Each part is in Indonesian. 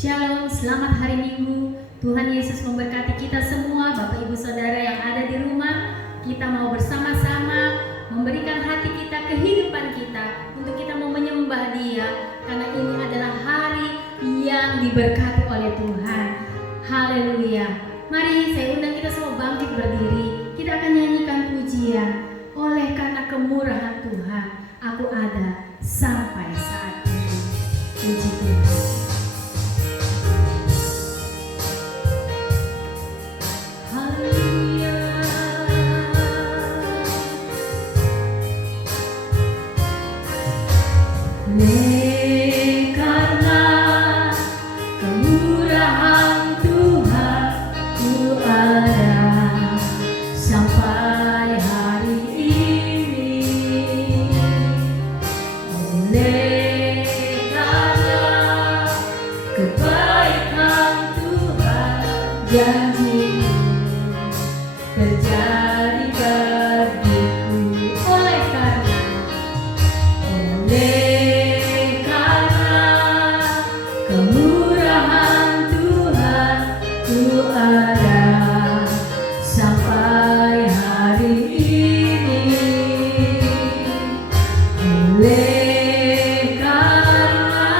Shalom, selamat hari Minggu. Tuhan Yesus memberkati kita semua, Bapak Ibu Saudara yang ada di rumah. Kita mau bersama-sama memberikan hati kita, kehidupan kita, untuk kita mau menyembah Dia, karena ini adalah hari yang diberkati oleh Tuhan. Haleluya. Mari saya undang kita semua bangkit berdiri. Kita akan nyanyikan pujian. Oleh karena kemurahan Tuhan, aku ada sampai saat ini. Puji Tuhan. Karena kemurahan Tuhan, ku ada sampai hari ini. Oleh karena kebaikan Tuhan, janji-Mu terjadi bagiku. Oleh karena kemurahan Tuhan, ku ada sampai hari ini. Oleh karena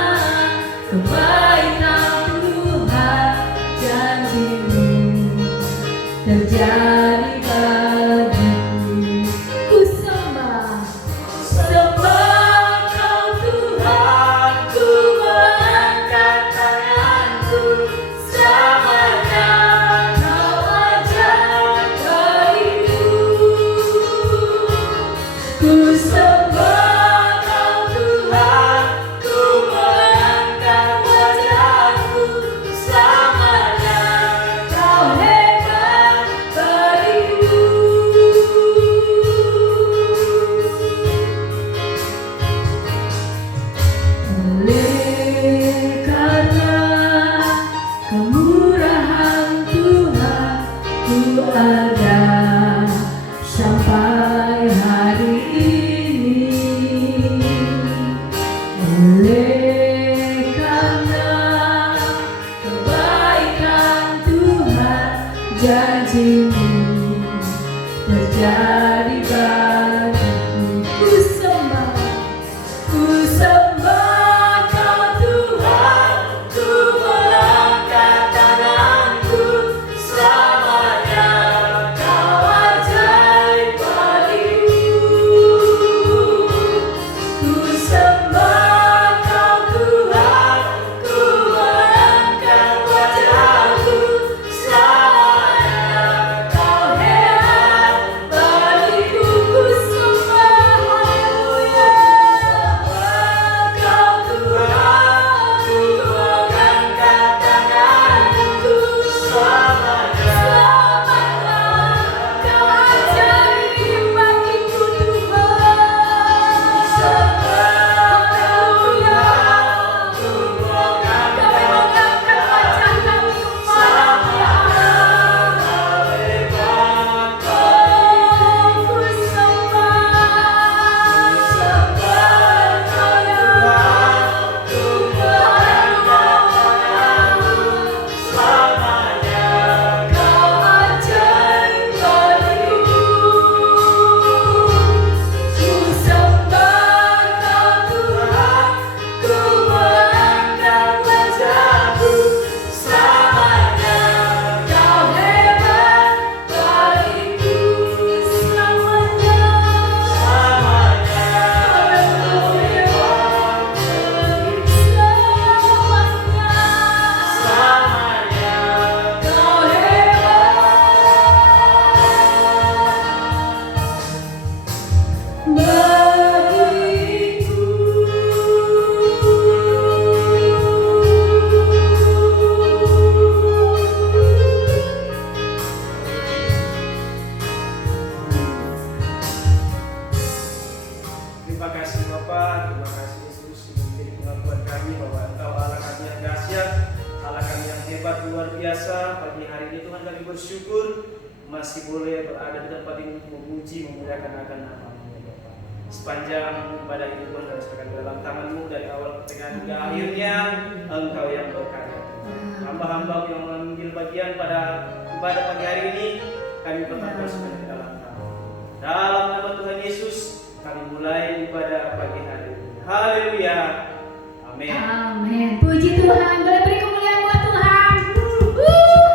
kebaikan Tuhan, janji-Mu terjadi bagiku. Ku sembah Kau Tuhan, ku mengangkat tanganku, selamanya Kau ajaib bagiku. Ku sembah Kau Tuhan, ku mengangkat wajahku, selamanya Kau hebat bagiku. Oleh karena kemurahan Tuhan, ku ada sampai hari ini. Oleh karena kebaikan Tuhan, janji-Mu terjadi bagiku. Ku sembah Kau Tuhan, ku mengangkat tanganku, selamanya Kau ajaib bagiku. Ku sembah Kau Tuhan, ku mengangkat wajahku, selamanya Kau hebat bagiku. Ku sembah, haleluya. Kau Tuhan, ku mengangkat tanganku, selamanya Kau ajaib bagiku Tuhan. Haleluya. Kami mengangkat wajah kami kepada-Nya. Ku Terima kasih Bapa, terima kasih Yesus menjadi pengakuan kami bahwa Engkau Allah kami yang dahsyat, Allah kami yang hebat luar biasa. Pagi hari ini Tuhan kami bersyukur masih boleh berada di tempat ini untuk memuji, memuliakan akan nama-Mu ya Bapa. Sepanjang ibadah ini Tuhan kami serahkan dalam tangan-Mu dari awal pertengahan hingga akhirnya. Engkau yang berkarya. Hamba-hamba yang mengambil bagian pada ibadah pagi hari ini, kami perkenalkan ke dalam nama. Dalam nama Tuhan Yesus, kami mulai ibadah pagi hari ini. Haleluya. Amin. Amin. Puji Tuhan. Boleh beri kemuliaan buat Tuhan.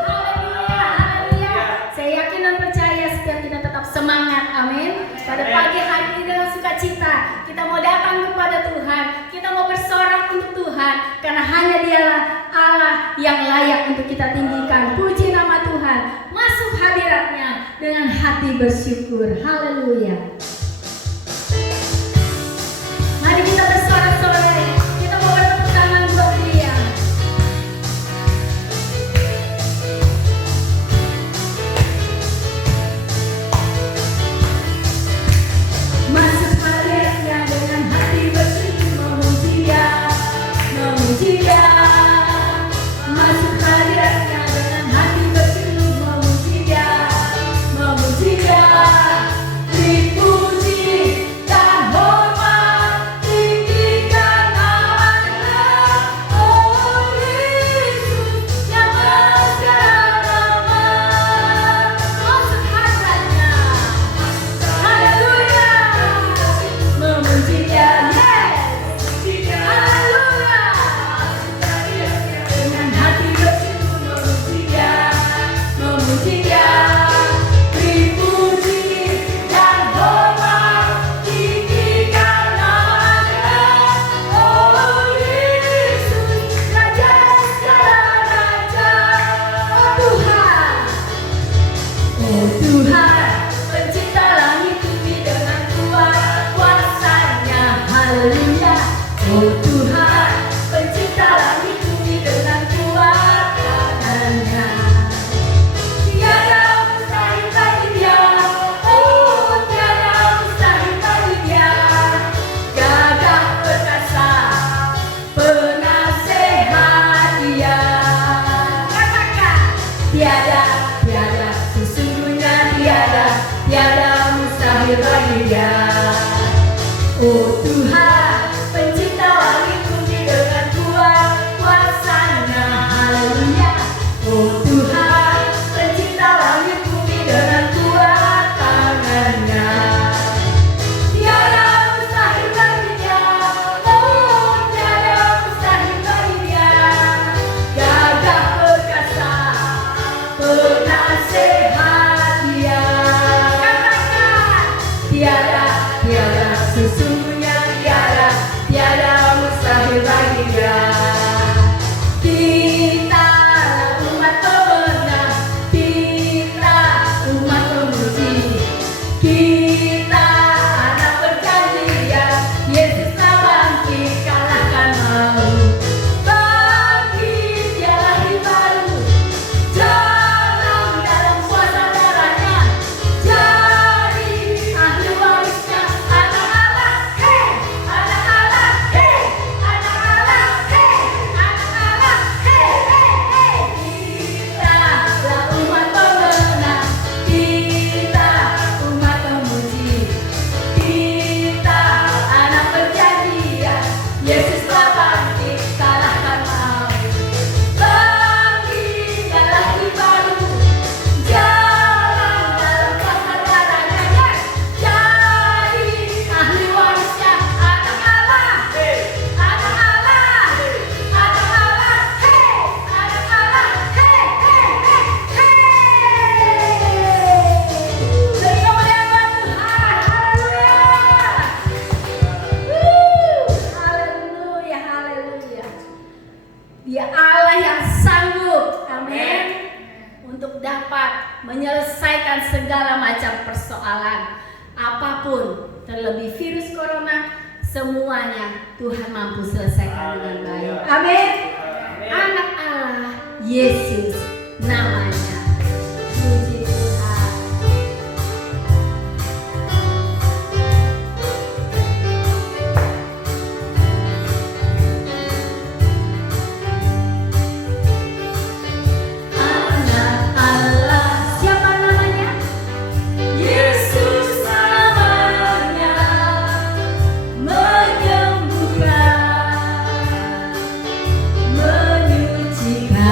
Haleluya. Haleluya. Saya yakin dan percaya setiap kita tetap semangat. Amin. Pada pagi hari ini dengan sukacita kita mau datang kepada Tuhan. Kita mau bersorak untuk Tuhan karena hanya Dialah Allah yang layak untuk kita tinggikan. Puji nama Tuhan. Masuk hadiratnya dengan hati bersyukur. Haleluya. Mari kita bersorak-sorai. Kita mau bertepuk tangan buat Dia. Masuk hadiratnya dengan hati bersyukur, memuji Dia, memuji Dia. Masuk hadiratnya dengan hati bersyukur, memuji Dia, memuji Dia. Dipuji dan hormat tinggikan namanya, oh Yesus yang bersegala nama. Masuk hadiratnya, haleluya, memuji Dia, haleluya. Dengan hati bersyukur memuji Dia, memuji Dia. Dipuji dan hormat tinggikan namanya, oh Yesus Raja segala raja. Oh Tuhan, pencipta langit bumi dengan kuat kuasa-Nya, haleluya. Oh Tuhan, pencipta langit bumi dengan kuat tangan-Nya. Tiada mustahil bagi Dia, oh tiada mustahil bagi Dia. Gagah perkasa, penasehat Dia. Katakan, tiada, tiada, sesungguhnya tiada mustahil bagi Dia. Oh Tuhan, pencipta langit bumi dengan kuat kuasa-Nya, haleluya. Oh Tuhan, pencipta langit bumi dengan kuat tangan-Nya. Tiada mustahil bagi Dia, oh tiada mustahil bagi Dia. Gagah perkasa, penasehat Dia. Katakan, tiada, tiada, sesungguhnya tiada mustahil bagi Dia. Kita umat pemenang, kita umat pemuji, kita anak perjanjian, Yesus telah bangkit kalahkan maut. Bangkit Dialah di baru, dalam kuasa darah-Nya, jadi ahli warisnya, anak Allah, hei, anak Allah, hei, anak Allah, hei, anak Allah, hei, hei, hei. Kitalah umat pemenang, kita umat pemuji, kita anak perjanjian, Yesus telah bangkit kalahkan maut. Bangkit Dialah di baru, jalan dalam kuasa darah-Nya, jadi ahli warisnya, anak Allah, anak Allah, anak Allah, hei, anak Allah, hei, hei, hei, hei. Beri kemuliaan buat Tuhan, haleluya. Haleluya, haleluya. Dia Allah yang sanggup, amin, untuk dapat menyelesaikan segala macam persoalan apapun, terlebih virus corona, semuanya Tuhan mampu selesaikan dengan baik. Amin. Anak Allah, Yesus namanya. Puji Tuhan. Anak Allah, siapa namanya? Yesus namanya, menyembuhkan, menyucikan.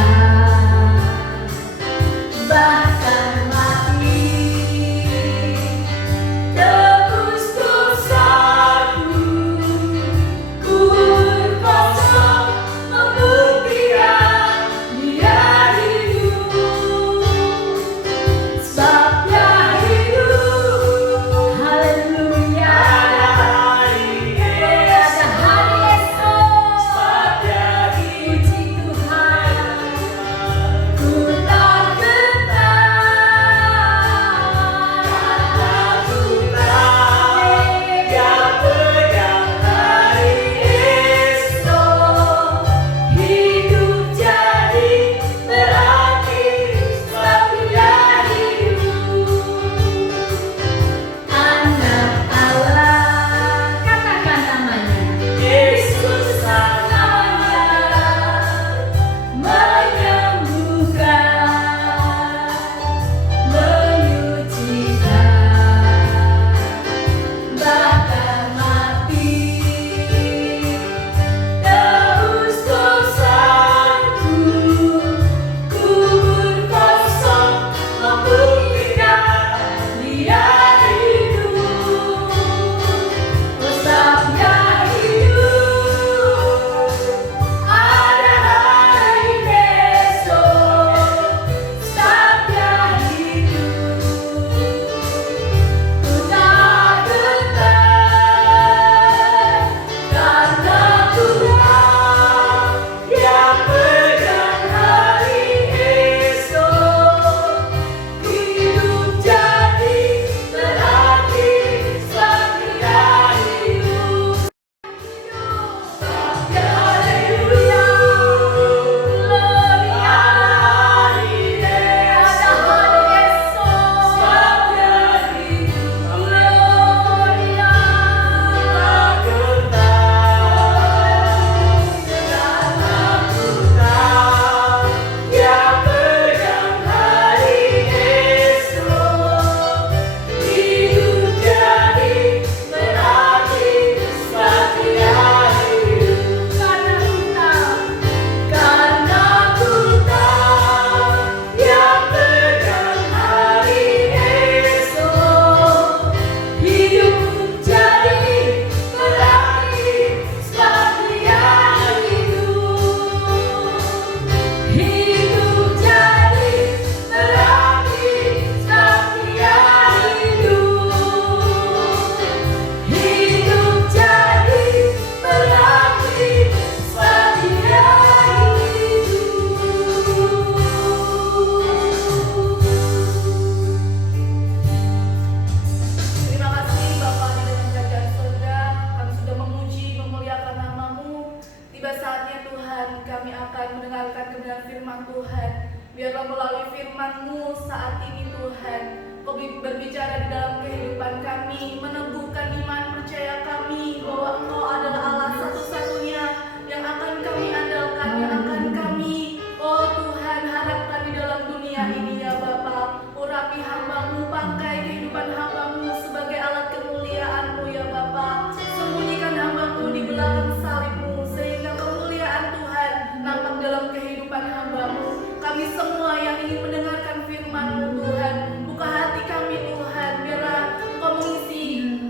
firman Tuhan. Biarlah melalui firman-Mu saat ini Tuhan, Kau berbicara di dalam kehidupan kami, meneguhkan iman percaya kami bahwa Engkau adalah Allah satu-satunya yang akan kami andalkan, yang akan kami, oh Tuhan, harapkan di dalam dunia ini ya Bapa. Urapi hamba-Mu, pakai kehidupan hamba-Mu sebagai alat kemuliaan-Mu ya Bapa. Sembunyikan hamba-Mu di belakang salib-Mu, sehingga kemuliaan Tuhan nampak dalam kehidupan hamba-Mu. Kami semua yang ingin mendengarkan firman-Mu Tuhan, buka hati kami Tuhan, biarlah Engkau mengisi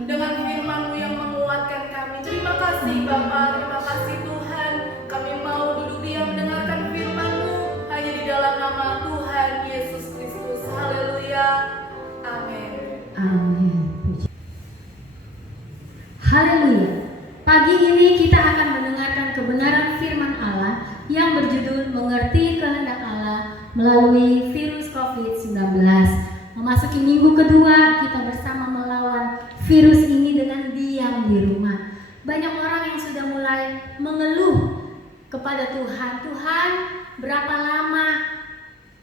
dengan firman-Mu yang menguatkan kami. Terima kasih Bapa, terima kasih Tuhan. Kami mau duduk diam mendengarkan firman-Mu hanya di dalam nama Tuhan Yesus Kristus. Haleluya. Amin. Amin. Haleluya. Pagi ini kita akan mendengarkan kebenaran firman Allah yang berjudul Mengerti Kehendak Allah melalui virus COVID-19. Memasuki minggu kedua, kita bersama melawan virus ini dengan diam di rumah. Banyak orang yang sudah mulai mengeluh kepada Tuhan. Tuhan, berapa lama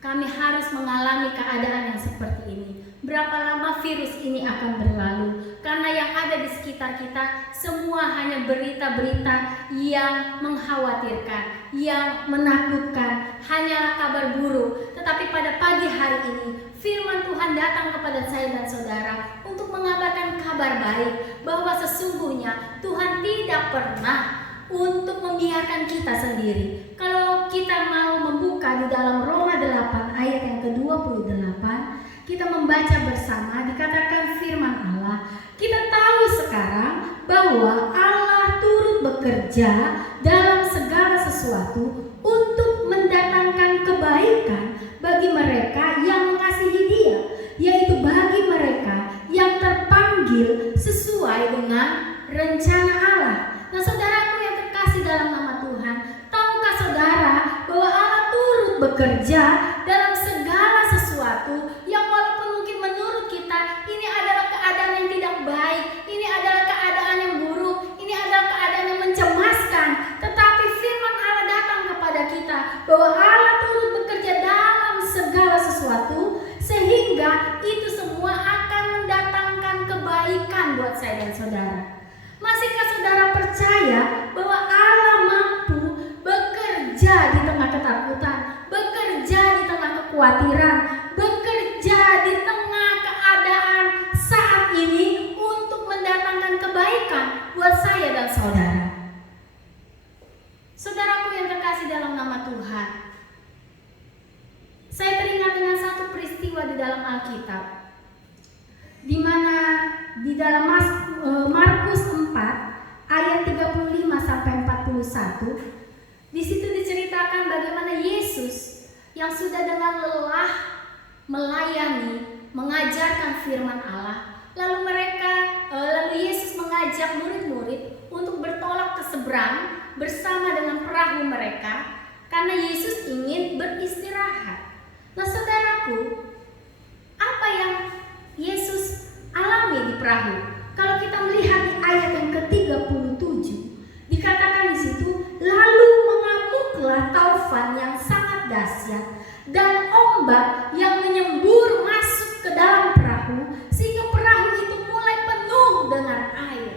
kami harus mengalami keadaan yang seperti ini? Berapa lama virus ini akan berlalu? Karena yang ada di sekitar kita semua hanya berita-berita yang mengkhawatirkan, yang menakutkan, hanyalah kabar buruk. Tetapi pada pagi hari ini firman Tuhan datang kepada saya dan saudara untuk mengabarkan kabar baik bahwa sesungguhnya Tuhan tidak pernah untuk membiarkan kita sendiri. Kalau kita mau membuka di dalam Roma 8 ayat yang ke-28, kita membaca bersama, dikatakan firman Allah, kita tahu sekarang bahwa Allah turut bekerja dalam segala sesuatu untuk mendatangkan kebaikan bagi mereka yang mengasihi Dia, yaitu bagi mereka yang terpanggil sesuai dengan rencana Allah. Nah, saudaraku yang terkasih dalam nama Tuhan, tahukah saudara bahwa Allah turut bekerja dalam segala sesuatu yang walaupun mungkin menurut kita ini adalah keadaan yang tidak baik, ini adalah keadaan yang buruk, ini adalah keadaan yang mencemaskan, tetapi firman Allah datang kepada kita bahwa Allah turut bekerja dalam segala sesuatu sehingga itu semua akan mendatangkan kebaikan buat saya dan saudara. Masihkah saudara percaya bahwa Allah mampu bekerja di tengah ketakutan, bekerja di tengah kekhawatiran, bekerja di tengah keadaan saat ini untuk mendatangkan kebaikan buat saya dan saudara? Saudaraku yang terkasih dalam nama Tuhan, saya teringat dengan satu peristiwa di dalam Alkitab, di mana di dalam Markus 4 ayat 35 sampai 41, di situ diceritakan bagaimana Yesus yang sudah dengan lelah melayani, mengajarkan firman Allah, lalu Yesus mengajak murid-murid untuk bertolak ke seberang bersama dengan perahu mereka karena Yesus ingin beristirahat. Nah, saudaraku, apa yang Yesus alami di perahu? Kalau kita melihat di ayat yang ke-37, dikatakan di situ, lalu mengamuklah taufan yang sangat dahsyat dan ombak yang menyembur masuk ke dalam perahu sehingga perahu itu mulai penuh dengan air.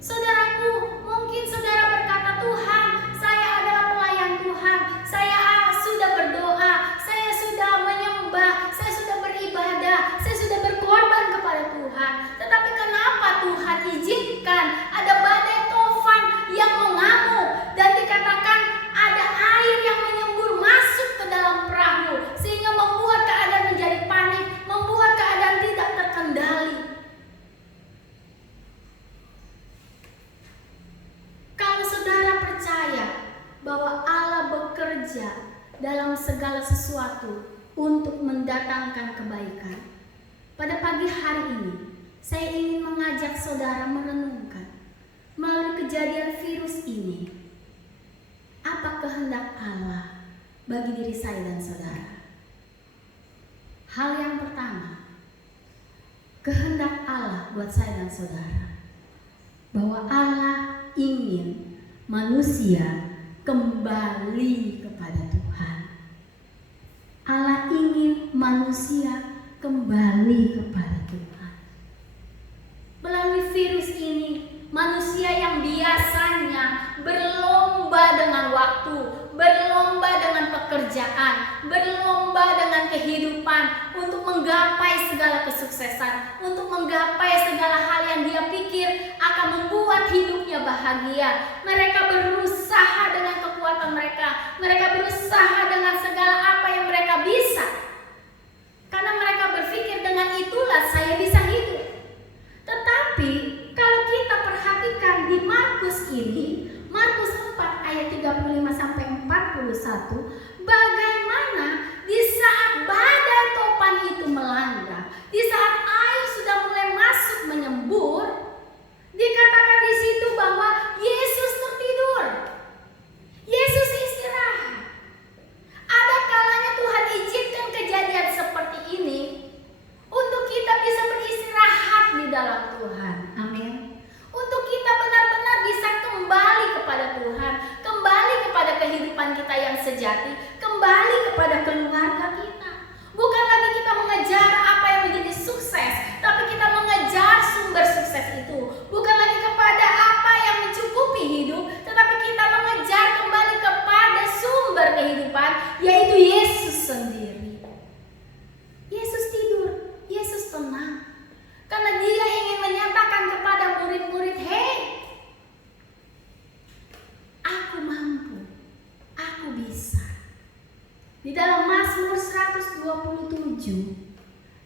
Saudaraku, mungkin saudara berkata, Tuhan, saya adalah pelayan Tuhan, saya sudah berdoa, saya sudah menyembah, saya sudah beribadah, saya sudah berkorban kepada Tuhan. Tetapi kenapa Tuhan izinkan ada badai tofan yang mengamuk dan dikatakan ada air yang menyembur masuk ke dalam perahu sehingga membuat keadaan menjadi panik, membuat keadaan tidak terkendali? Kalau saudara percaya bahwa Allah bekerja dalam segala sesuatu untuk mendatangkan kebaikan, pada pagi hari ini saya ingin mengajak saudara merenungkan melalui kejadian virus ini, apa kehendak Allah bagi diri saya dan saudara. Hal yang pertama, kehendak Allah buat saya dan saudara, bahwa Allah ingin manusia kembali kepada Tuhan. manusia kembali kepada Tuhan. Melalui virus ini, manusia yang biasanya berlomba dengan waktu, berlomba dengan pekerjaan, berlomba dengan kehidupan untuk menggapai segala kesuksesan, untuk menggapai segala hal yang dia pikir akan membuat hidupnya bahagia. Mereka berusaha dengan kekuatan mereka, mereka berusaha dengan segala apa yang mereka bisa. Karena mereka berpikir dengan itulah saya bisa hidup. Tetapi kalau kita perhatikan di Markus ini, Markus 4 ayat 35 sampai 41, bagaimana di saat badai topan itu melanda, di saat air sudah mulai masuk menyembur, dikatakan di situ bahwa Yesus tertidur. Yesus istirahat. Ada kalanya Tuhan izinkan kejadian seperti ini untuk kita bisa beristirahat di dalam Tuhan. Amin. Untuk kita benar-benar bisa kembali kepada Tuhan, kembali kepada kehidupan kita yang sejati, kembali kepada keluarga kita. Bukan lagi kita mengejar apa yang menjadi sukses, tapi kita mengejar sumber sukses itu. Bukan lagi kepada apa yang mencukupi hidup, tetapi kita mengejar kembali kepada sumber kehidupan, yaitu Yesus sendiri. Yesus tidur, Yesus tenang. Karena dia ingin menyatakan kepada murid-murid, hei, aku mampu, aku bisa. Di dalam Mazmur 127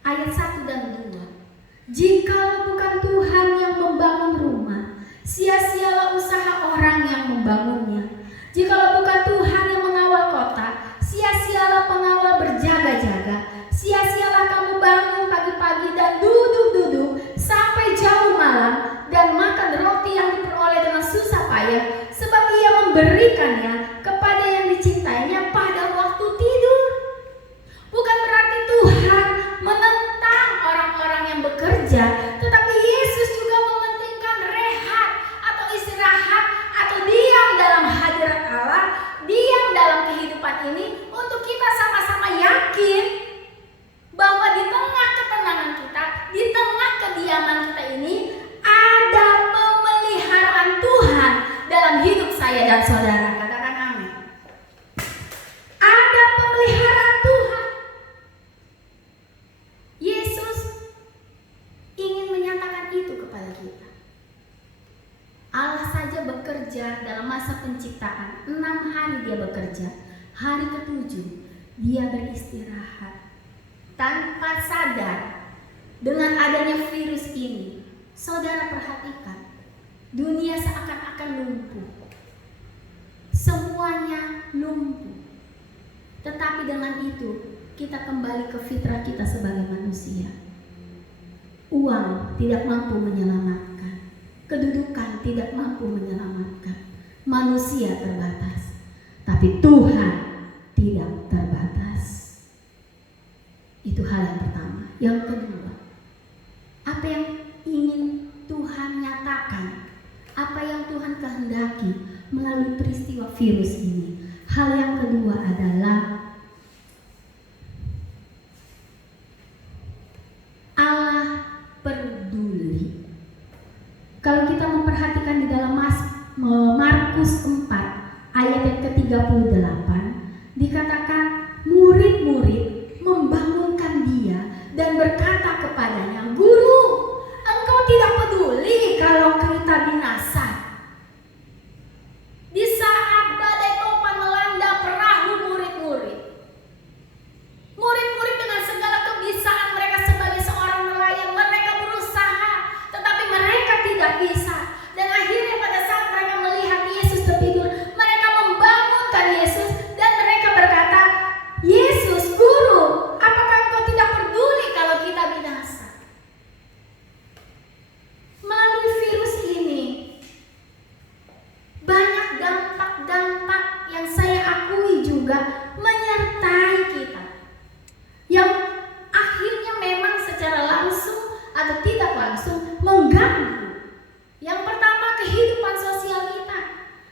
ayat 1 dan 2, jikalau bukan Tuhan yang membangun rumah, sia-sialah usaha orang yang membangunnya. Jikalau bukan Tuhan yang mengawal kota, sia-sialah pengawal berjaga-jaga. Sia-sialah kamu bangun pagi-pagi dan duduk-duduk sampai jauh malam dan makan roti yang diperoleh dengan susah payah, sebab ia memberikannya kepada yang dicintainya pada waktu tidur. Bukan berarti Tuhan menentang orang-orang yang bekerja, tetapi Yesus juga mementingkan rehat atau istirahat atau diam dalam hadirat Allah, diam dalam kehidupan ini untuk kita sama-sama yakin bahwa di tengah ketenangan kita, di tengah kediaman kita ini ada pemeliharaan Tuhan dalam hidup saya dan saudara. Katakan amin. Ada pemeliharaan Tuhan. Yesus ingin menyatakan itu kepada kita. Allah saja bekerja dalam masa penciptaan, 6 hari dia bekerja, hari ke-7 dia beristirahat. Tanpa sadar, dengan adanya virus ini, saudara perhatikan, dunia seakan-akan lumpuh. Semuanya lumpuh. Tetapi dengan itu, kita kembali ke fitrah kita sebagai manusia. Uang tidak mampu menyelamatkan. Kedudukan tidak mampu menyelamatkan. Manusia terbatas. Tapi Tuhan tidak terbatas. Itu hal yang pertama. Yang kedua, apa yang ingin Tuhan nyatakan, apa yang Tuhan kehendaki melalui peristiwa virus ini. Hal yang kedua adalah Allah peduli. Kalau kita memperhatikan di dalam Markus 4 ayat yang ke-38, dikatakan murid-murid membangunkan dia dan berkata kepadanya, "Guru, engkau tidak peduli kalau kita binasa." Di saat badai topan melanda perahu murid-murid dengan segala kebisaan mereka sebagai seorang nelayan, mereka berusaha, tetapi mereka tidak bisa. Dan akhirnya pada saat mereka melihat Yesus tertidur, mereka membangunkan Yesus dan mereka berkata, "Yesus, Guru, apakah engkau tidak peduli kalau kita binasa?" Melalui virus ini, banyak dampak-dampak yang saya akui juga menyertai kita, yang akhirnya memang secara langsung atau tidak langsung mengganggu. Yang pertama, kehidupan sosial kita.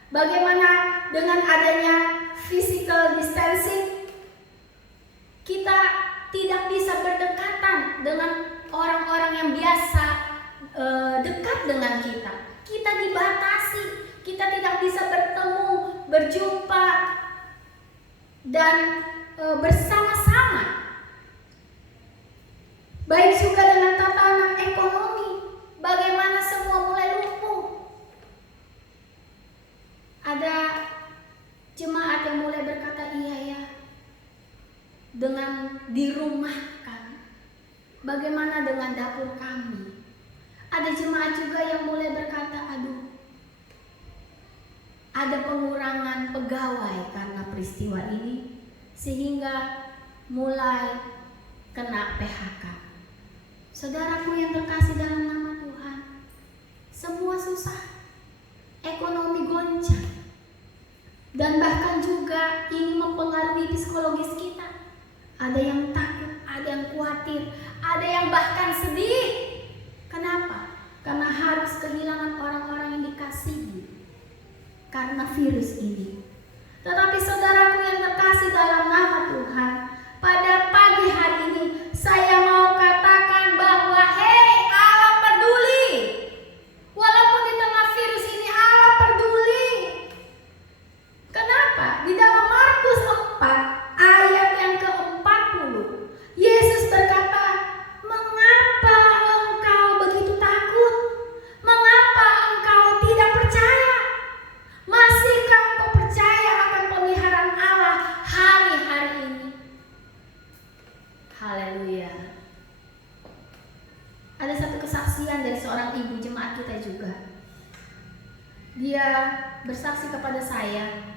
Bagaimana dengan adanya physical distancing, kita tidak bisa berdekatan dengan orang-orang yang biasa dekat dengan kita. Kita dibatasi, kita tidak bisa bertemu, berjumpa, dan bersama-sama. Baik juga dengan tatanan ekonomi, bagaimana semua mulai lumpuh. Ada jemaat yang mulai berkata, iya ya, dengan dirumahkan. Bagaimana dengan dapur kami? Ada jemaat juga yang mulai berkata, aduh, ada pengurangan pegawai karena peristiwa ini, sehingga mulai kena PHK. Saudaraku yang terkasih dalam nama Tuhan, semua susah, ekonomi goncang, dan bahkan juga ini mempengaruhi psikologis kita. Ada yang takut, ada yang khawatir, ada yang bahkan sedih. Kenapa? Karena harus kehilangan orang-orang yang dikasihi karena virus ini. Tetapi saudaraku yang terkasih dalam nama Tuhan, pada pagi hari ini saya mau katakan bahwa Allah peduli. Walaupun di tengah virus ini Allah peduli. Kenapa? Di dalam Markus 4 ayat yang ke-40, Yesus berkata, "Mengapa engkau begitu takut? Mengapa engkau tidak percaya? Masihkah engkau percaya akan pemeliharaan Allah hari-hari ini?" Haleluya. Ada satu kesaksian dari seorang ibu jemaat kita juga. Dia bersaksi kepada saya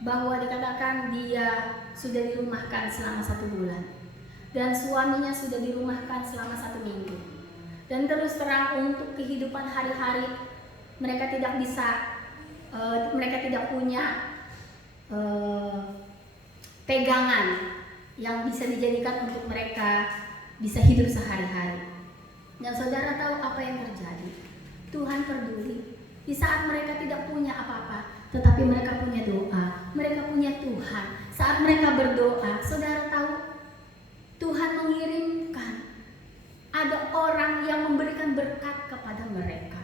bahwa dikatakan dia sudah dirumahkan selama 1 bulan dan suaminya sudah dirumahkan selama 1 minggu. Dan terus terang untuk kehidupan hari-hari mereka tidak bisa, mereka tidak punya pegangan yang bisa dijadikan untuk mereka bisa hidup sehari-hari. Dan saudara tahu apa yang terjadi? Tuhan peduli. Di saat mereka tidak punya apa-apa, tetapi mereka punya doa, mereka punya Tuhan. Saat mereka berdoa, saudara tahu, Tuhan mengirimkan ada orang yang memberikan berkat kepada mereka.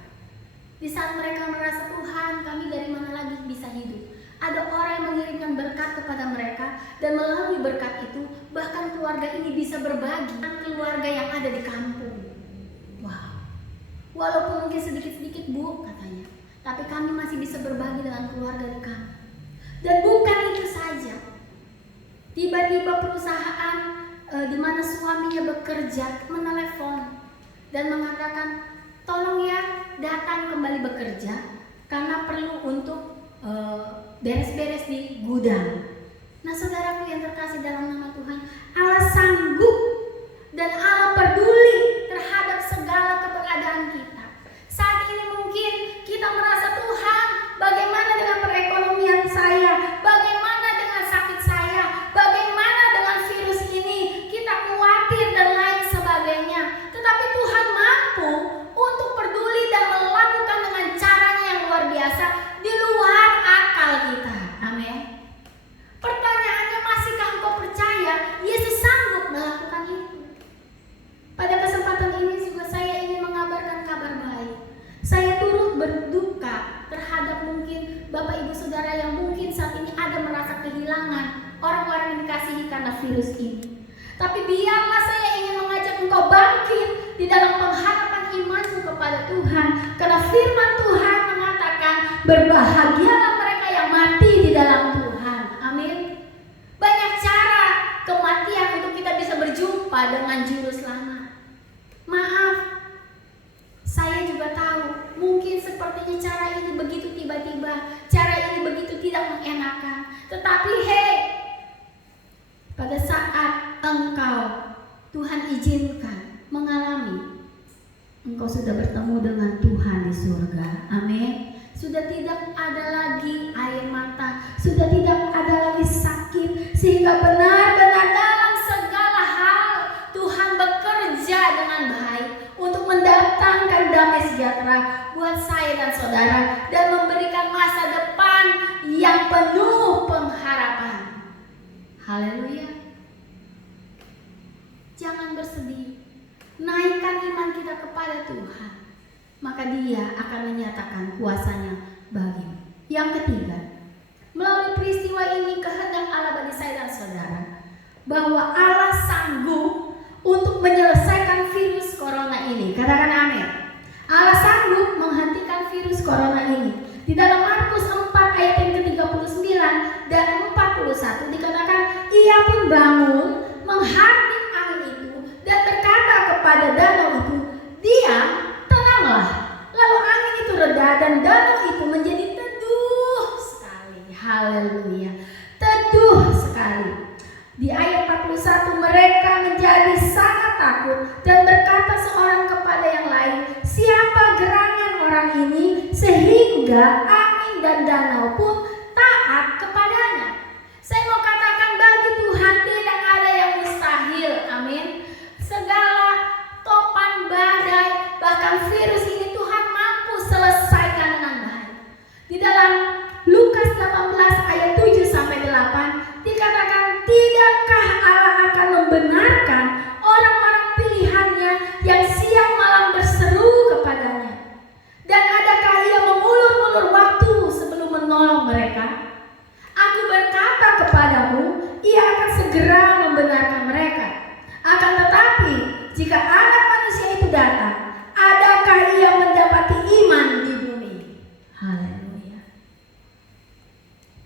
Di saat mereka merasa, Tuhan, kami dari mana lagi bisa hidup? Ada orang yang mengirimkan berkat kepada mereka, dan melalui berkat itu bahkan keluarga ini bisa berbagi dengan keluarga yang ada di kampung. Wow. Walaupun mungkin sedikit-sedikit, Bu, katanya, tapi kami masih bisa berbagi dengan keluarga di kampung. Dan bukan itu saja. Tiba-tiba perusahaan di mana suaminya bekerja menelepon dan mengatakan, tolong ya datang kembali bekerja karena perlu untuk beres-beres di gudang. Nah, saudaraku yang terkasih dalam nama Tuhan, Allah sanggup dan Allah peduli terhadap segala keberadaan kita. Saat ini mungkin kita merasa, Tuhan, bagaimana dengan perekonomian saya? Bagaimana dengan sakit saya? Bagaimana dengan virus ini? Kita khawatir dan lain sebagainya. Tetapi Tuhan mampu untuk peduli dan melakukan dengan caranya yang luar biasa di luar akal kita. Amin. Pertanyaannya, masihkah engkau percaya Yesus sanggup melakukan itu? Pada kesempatan ini juga saya ingin mengabarkan kabar baik. Saya turut berduka terhadap mungkin Bapak Ibu Saudara yang mungkin saat ini ada merasa kehilangan orang-orang yang dikasihi karena virus ini. Tapi biarlah saya ingin mengajak engkau bangkit di dalam pengharapan imanmu kepada Tuhan. Karena firman Tuhan mengatakan, berbahagialah mereka yang mati di dalam Tuhan. Amin. Banyak cara kematian untuk kita bisa berjumpa dengan juru selamat. Maaf, saya juga tahu mungkin sepertinya cara ini begitu tiba-tiba, cara ini begitu tidak mengenakan. Tetapi pada saat engkau Tuhan izinkan mengalami, engkau sudah bertemu dengan Tuhan di surga. Amin. Sudah tidak ada lagi air mata, sudah tidak ada lagi sakit, sehingga benar-benar dalam segala hal Tuhan bekerja dengan baik untuk mendatangkan damai sejahtera buat saya dan saudara dan memberikan masa depan yang penuh pengharapan. Haleluya. menyerahkan iman kita kepada Tuhan, maka Dia akan menyatakan kuasanya bagimu. Yang ketiga, melalui peristiwa ini kehendak Allah bagi saya dan saudara bahwa Allah sanggup untuk menyelesaikan virus corona ini. Katakan amin. Allah sanggup menghentikan virus corona ini. Di dalam Markus 4 ayat yang ke-39 dan 41 dikatakan, ia pun bangun menghardik angin itu dan berkata kepada danau itu, diam, tenanglah. Lalu angin itu reda dan danau itu menjadi teduh sekali. Haleluya, teduh sekali. Di ayat 41 mereka menjadi sangat takut dan berkata seorang kepada yang lain, siapa gerangan orang ini sehingga angin dan danau pun taat kepadanya. Saya mau katakan bagi Tuhan tidak ada yang mustahil. Amin. Segala topan badai bahkan virus ini Tuhan mampu selesaikan dengan baik. Di dalam Lukas 18 ayat 7 sampai 8 dikatakan, tidakkah Allah akan membenarkan orang-orang pilihannya yang siang malam berseru kepadanya? Dan adakah ia mengulur-ulur waktu sebelum menolong mereka? Aku berkata kepadamu, ia akan segera membenarkan mereka. Akan tetapi, jika anak manusia itu datang, adakah ia mendapati iman di bumi? Haleluya.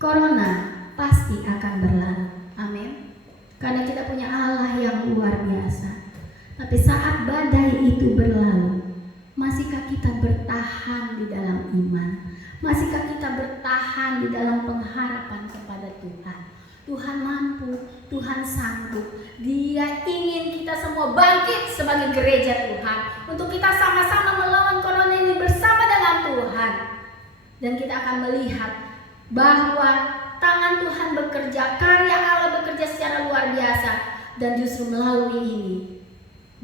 Corona pasti akan berlalu. Amin. Karena kita punya Allah yang luar biasa. Tapi saat badai itu berlalu, masihkah kita bertahan di dalam iman? Masihkah kita bertahan di dalam pengharapan kepada Tuhan? Tuhan mampu, Tuhan sanggup. Dia ingin kita semua bangkit sebagai gereja Tuhan, untuk kita sama-sama melawan corona ini bersama dengan Tuhan. Dan kita akan melihat bahwa tangan Tuhan bekerja, karya Allah bekerja secara luar biasa. Dan justru melalui ini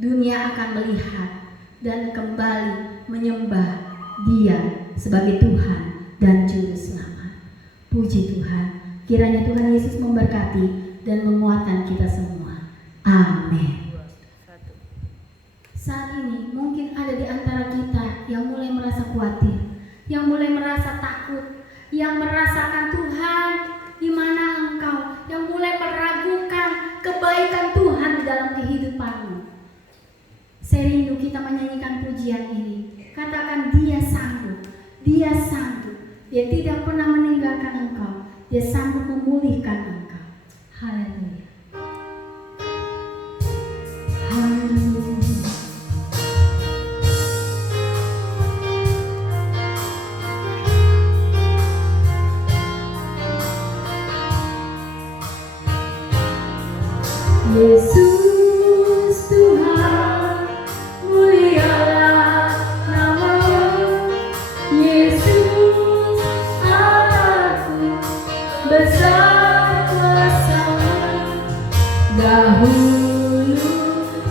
dunia akan melihat dan kembali menyembah Dia sebagai Tuhan dan Juru Selamat. Puji Tuhan. Kiranya Tuhan Yesus memberkati dan menguatkan kita semua. Amin. Saat ini mungkin ada di antara kita yang mulai merasa khawatir, yang mulai merasa takut, yang merasakan Tuhan, di mana Engkau, yang mulai meragukan kebaikan Tuhan di dalam kehidupanmu. Saya rindu kita menyanyikan pujian ini. Katakan, Dia sanggup, Dia sanggup. Dia tidak pernah meninggalkan engkau. Dia sanggup memulihkan engkau. Haleluya. Haleluya. Yesus Tuhan, mulialah nama-Mu. Yesus Allahku, besar kuasa-Mu. Dahulu,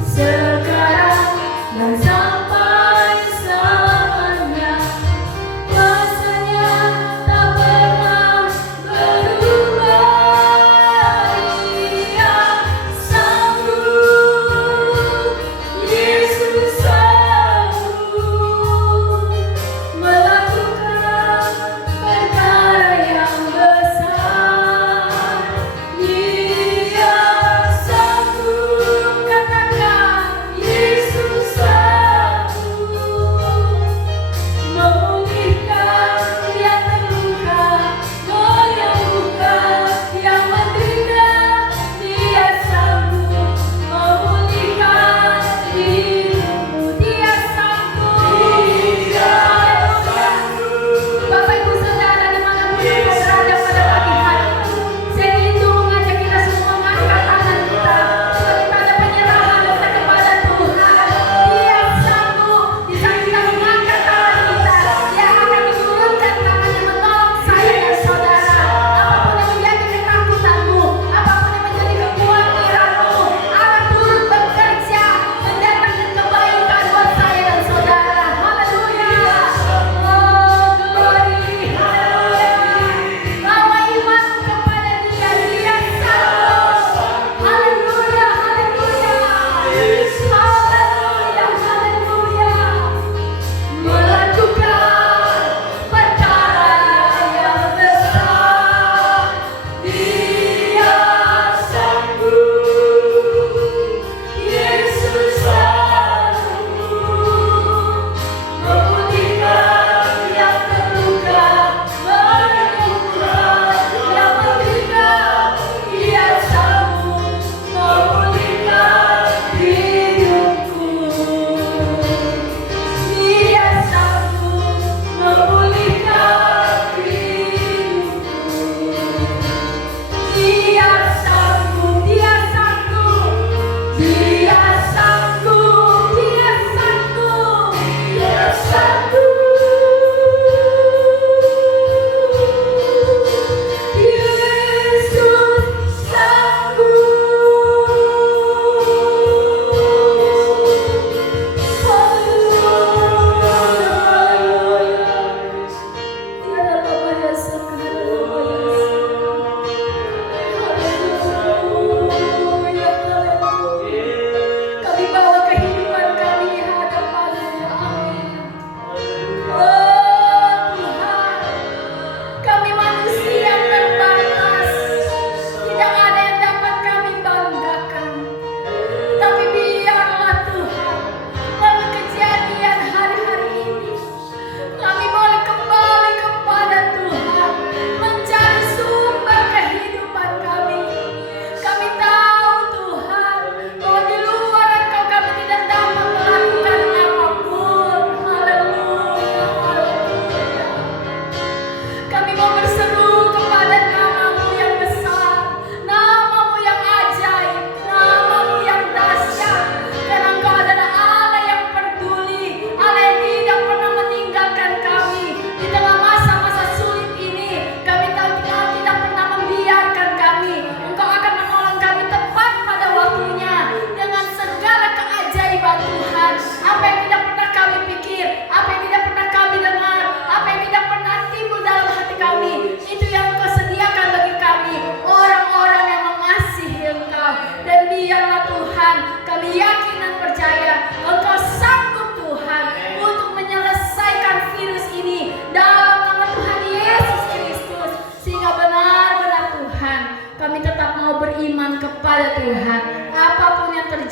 sekarang, dan sampai selamanya. Kuasa-Nya tak pernah berubah. Dia sanggup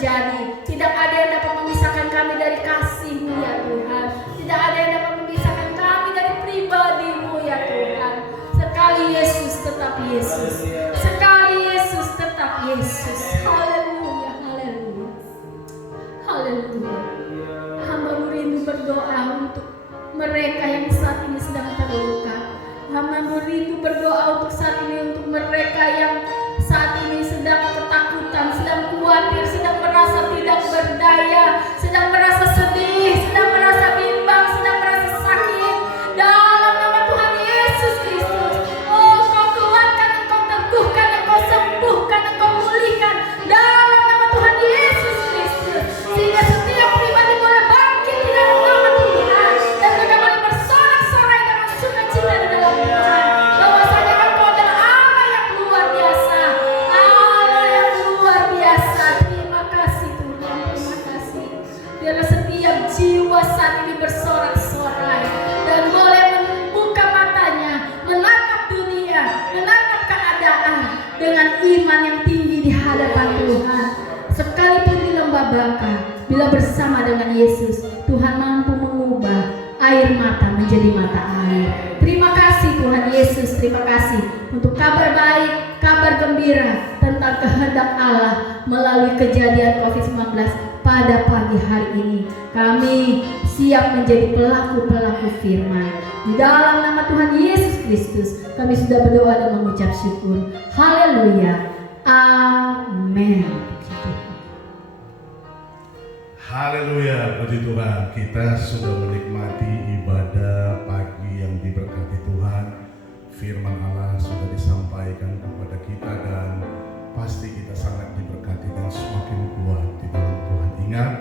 terjadi. Tidak ada yang dapat memisahkan kami dari kasih-Mu ya Tuhan. Tidak ada yang dapat memisahkan kami dari pribadi-Mu ya Tuhan. Sekali Yesus tetap Yesus. Sekali Yesus tetap Yesus. Haleluya, haleluya. Haleluya. Hamba-Mu rindu berdoa untuk mereka yang saat ini sedang terluka. Hamba-Mu rindu berdoa untuk saat ini untuk mereka yang saat ini sedang ketakutan, sedang khawatir, sedang merasa tidak berdaya, sedang merasa sedih, sedang merasa bimbang, sedang merasa sakit. Dalam nama Tuhan Yesus Kristus, oh Kau kuatkan, Engkau teguhkan, Engkau sembuhkan, Engkau pulihkan. Dalam nama Tuhan Yesus Kristus, sehingga setiap pribadi boleh bangkit di dalam nama Tuhan, dan mereka boleh bersorak-sorai dengan sukacita di dalam Tuhan. Bahwasanya Engkau adalah Allah yang luar biasa, Allah yang luar biasa. Terima kasih Tuhan, terima kasih. Biarlah setiap jiwa saat ini bersorak-sorai dan boleh membuka matanya, menatap dunia, menatap keadaan dengan iman yang tinggi di hadapan Tuhan. Sekalipun di lembah baka, bila bersama dengan Yesus, Tuhan mampu mengubah air mata menjadi mata air. Terima kasih Tuhan Yesus, terima kasih untuk kabar baik, kabar gembira tentang kehendak Allah melalui kejadian COVID-19 pada pagi hari ini. Kami siap menjadi pelaku-pelaku firman. Di dalam nama Tuhan Yesus Kristus, kami sudah berdoa dan mengucap syukur. Haleluya. Amin. Haleluya, puji Tuhan. Kita sudah menikmati ibadah pagi yang diberkati Tuhan. Firman Allah sudah disampaikan kepada kita dan pasti kita sangat diberkati dan semakin kuat di dalam Tuhan. Ingat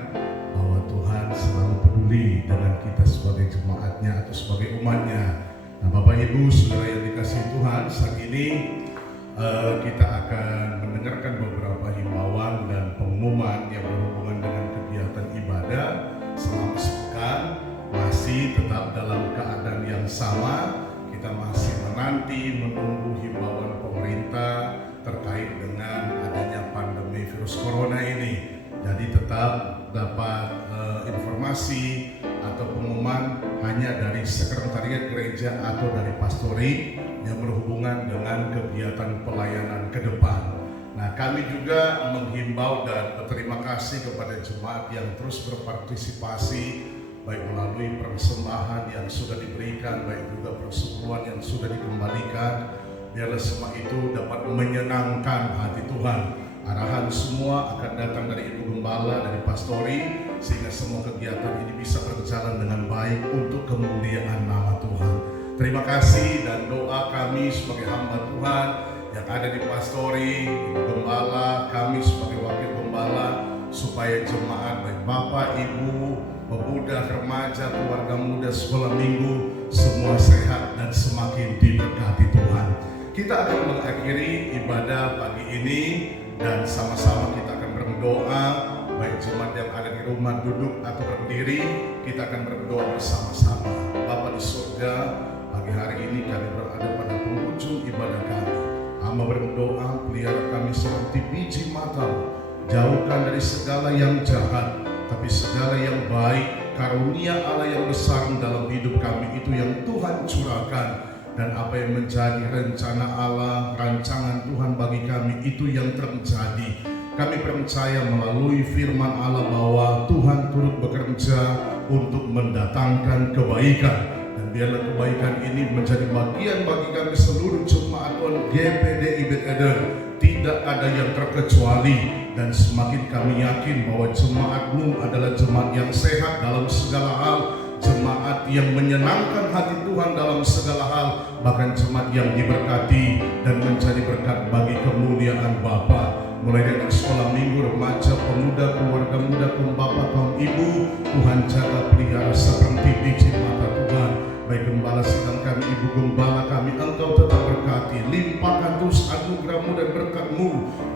bahwa Tuhan selalu peduli dengan kita sebagai jemaatnya atau sebagai umatnya. Nah, Bapak Ibu Saudara yang dikasihi Tuhan, saat ini kita akan mendengarkan beberapa himbauan dan pengumuman yang berhubungan dengan kegiatan ibadah selama sepekan. Masih tetap dalam keadaan yang sama, kita masih menunggu himbauan pemerintah terkait dengan adanya pandemi virus corona ini. Jadi tetap dapat informasi atau pengumuman hanya dari sekretariat gereja atau dari pastori yang berhubungan dengan kegiatan pelayanan ke depan. Nah, kami juga menghimbau dan berterima kasih kepada jemaat yang terus berpartisipasi baik melalui persembahan yang sudah diberikan, baik juga persepuluhan yang sudah dikembalikan. Biarlah semua itu dapat menyenangkan hati Tuhan. Arahan semua akan datang dari Ibu Gembala, dari pastori, sehingga semua kegiatan ini bisa berjalan dengan baik untuk kemuliaan nama Tuhan. Terima kasih dan doa kami sebagai hamba Tuhan yang ada di pastori, Ibu Gembala, kami sebagai wakil gembala, supaya jemaat baik Bapak, Ibu, pemuda, remaja, keluarga muda, sekolah minggu, semua sehat dan semakin diberkati Tuhan. Kita akan mengakhiri ibadah pagi ini dan sama-sama kita akan berdoa, baik jemaat yang ada di rumah duduk atau berdiri, kita akan berdoa bersama-sama. Bapa di surga, pagi hari ini kami berada pada penghujung ibadah kami. Hamba berdoa, pelihara kami seperti biji mata, jauhkan dari segala yang jahat, tapi segala yang baik, karunia Allah yang besar dalam hidup kami itu yang Tuhan curahkan. Dan apa yang menjadi rencana Allah, rancangan Tuhan bagi kami itu yang terjadi. Kami percaya melalui firman Allah bahwa Tuhan turut bekerja untuk mendatangkan kebaikan. Dan biarlah kebaikan ini menjadi bagian bagi kami seluruh jemaat GPDI Beth Eden. Tidak ada yang terkecuali. Dan semakin kami yakin bahwa jemaat-Mu adalah jemaat yang sehat dalam segala hal, jemaat yang menyenangkan hati Tuhan dalam segala hal, bahkan jemaat yang diberkati dan menjadi berkat bagi kemuliaan Bapa. Mulai dari sekolah minggu, remaja, pemuda, keluarga muda, kaum bapak, kaum ibu, Tuhan jaga pelihara seperti biji mata Tuhan. Baik gembala sidang kami, Ibu Gembala kami, Engkau tetap berkati, limpahkan terus anugerah-Mu dan berkat-Mu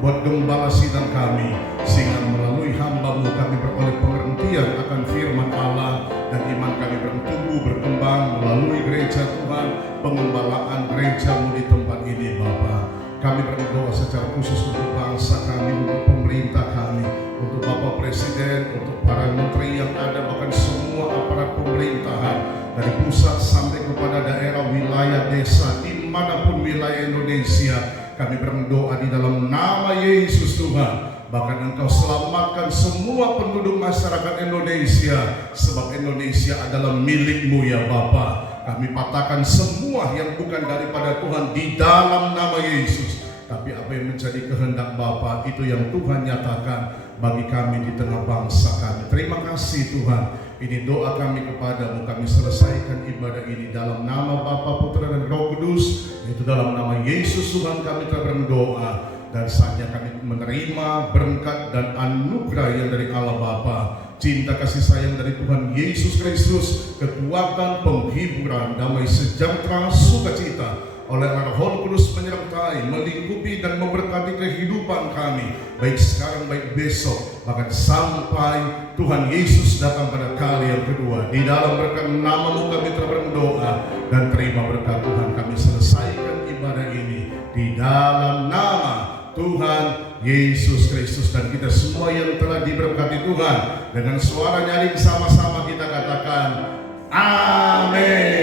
buat gembala sidang kami, sehingga melalui hamba-Mu kami beroleh pengertian akan firman Allah, dan iman kami bertumbuh berkembang melalui gereja Tuhan, pengembalaan gereja-Mu di tempat ini Bapa. Kami berdoa secara khusus untuk bangsa kami, untuk pemerintah kami, untuk Bapak Presiden, untuk para menteri yang ada, bahkan semua aparat pemerintahan dari pusat sampai kepada daerah, wilayah, desa, dimanapun wilayah Indonesia. Kami berdoa di dalam nama Yesus Tuhan. Bahkan Engkau selamatkan semua penduduk masyarakat Indonesia, sebab Indonesia adalah milik-Mu ya Bapa. Kami patahkan semua yang bukan daripada Tuhan di dalam nama Yesus. Tapi apa yang menjadi kehendak Bapa, itu yang Tuhan nyatakan bagi kami di tengah bangsa kami. Terima kasih Tuhan. Ini doa kami kepadamu. Kami selesaikan ibadah ini dalam nama Bapa, Putra dan Roh Kudus. Itu dalam nama Yesus Tuhan kami telah berdoa. Dan saatnya kami menerima berkat dan anugerah yang dari Allah Bapa, cinta kasih sayang dari Tuhan Yesus Kristus, kekuatan, penghiburan, damai sejahtera, sukacita oleh Roh Kudus menyertai, melingkupi dan memberkati kehidupan kami, baik sekarang, baik besok, bahkan sampai Tuhan Yesus datang pada kali yang kedua. Di dalam berkat nama-Mu kami telah berdoa dan terima berkat Tuhan. Kami selesaikan ibadah ini di dalam nama Tuhan Yesus Kristus. Dan kita semua yang telah diberkati Tuhan, dengan suara nyaring sama-sama kita katakan amin.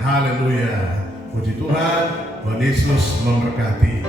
Haleluya. Puji Tuhan. Tuhan Yesus memberkati.